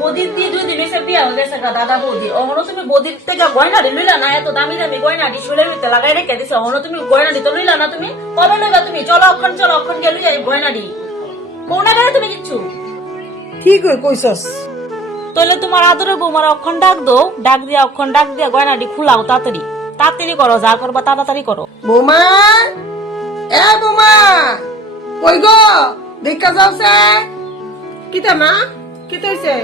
বদির দিয়ে 2 দিন হইছে বিয়া হয়ে গেছে গা দাদা বৌদি। ওহনো তুমি বদির থেকে গয়নাটি লইলা না, এত দামি দামি গয়নাটি শুলের ভিতরে লাগাই রেখে দিছো। ওহনো তুমি গয়নাটি তো লইলা না, তুমি কবে লইবা তুমি? চলো অক্ষণ গিয়ে লইয়া গয়নাটি কোন না তুমি কিচ্ছু ঠিক করে কইছস। তাহলে তোমার আদরের বৌমার অক্ষণ ডাক দো, ডাক দিয়া গয়নাটি খুলাও, তাড়াতাড়ি করো, যা করবা তাড়াতাড়ি করো। বৌমা, এ বৌমা, কই গো? দেখা যাচ্ছে কিতা মা? কিতা হইছে?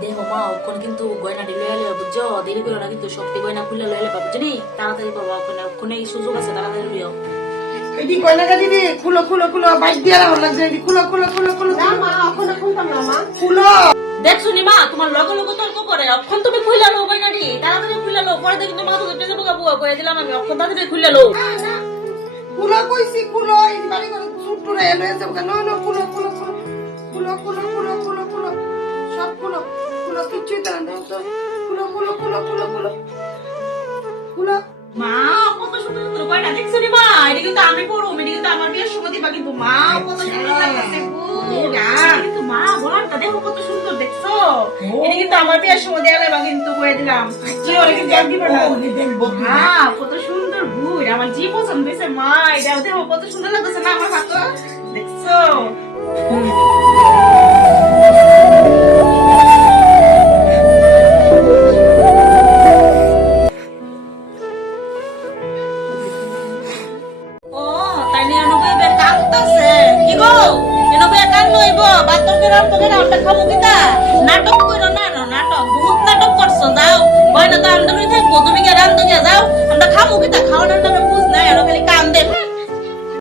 দেখো মা, অক্ষণ কিন্তু গয়নাটি লইয়া লইয়া বুঝছো, দেরি করো না কিন্তু, সত্যি গয়না খুলে লইলে পাবো জানি, তাড়াতাড়ি করবো। অক্ষণে এই সুযোগ আছে, তাড়াতাড়ি লইও। এটি গয়না গাড়ি রে, খুলো খুলো খুলো, বাইক দিয়া রাখো লাগছে, এটি খুলো খুলো খুলো খুলো। না মা, ওখানে খুলতাম না মা, খুলো। দেখছো নি মা, তোমার লগে লগে তর্ক করে। অক্ষণ তুমি খুলে লো গয়নাটি, তাড়াতাড়ি খুলে লো, পরে দেখি তোমার তো পেছে বোকা বুয়া করে দিলাম আমি। অক্ষণ তাড়াতাড়ি খুলে লো। খুলো কইছি, খুলো। এই বাড়ি করে ছুট্টু রে লয়ে যাবো কেন? না খুলো খুলো খুলো খুলো খুলো খুলো খুলো খুলো, সব খুলো খুলো, কিচ্ছুই তো না। খুলো খুলো খুলো খুলো খুলো খুলো। মা, কত সুন্দর সুন্দর গয়না দেখছো নি মা? এটা কিন্তু আমি পরবো, এটা কিন্তু আমার বিয়ের সময় দিবা কিন্তু। মা, কত সুন্দর লাগতেছে গো। কিন্তু মা, গয়নাটা দেখো কত সুন্দর দেখছো। এটা কিন্তু আমার বিয়ের সময় দেয়া লাগবা কিন্তু, কয়ে দিলাম। কি ওরে কিন্তু এক দিবা না। মা, কত সুন্দর গুড়, আমার জি পছন্দ হয়েছে মা। এটা দেখো কত সুন্দর লাগতেছে না আমার হাত, দেখছো? ও তাই নিয়ে এনে কইবে কাঁদতাছে কি গো? এনে কইবে কান লইব বাতকে রামটা খাবো কিতা? নাটক কইরো না, নাটক বহুত নাটক করছো। যাও গয়না তো আন্দারই থাকবো, তুমি কি রান্ধতে যাও, আমরা খাবো কিতা? খাওয়ানোর নামে বুঝ নাই, আর খালি কান্দে।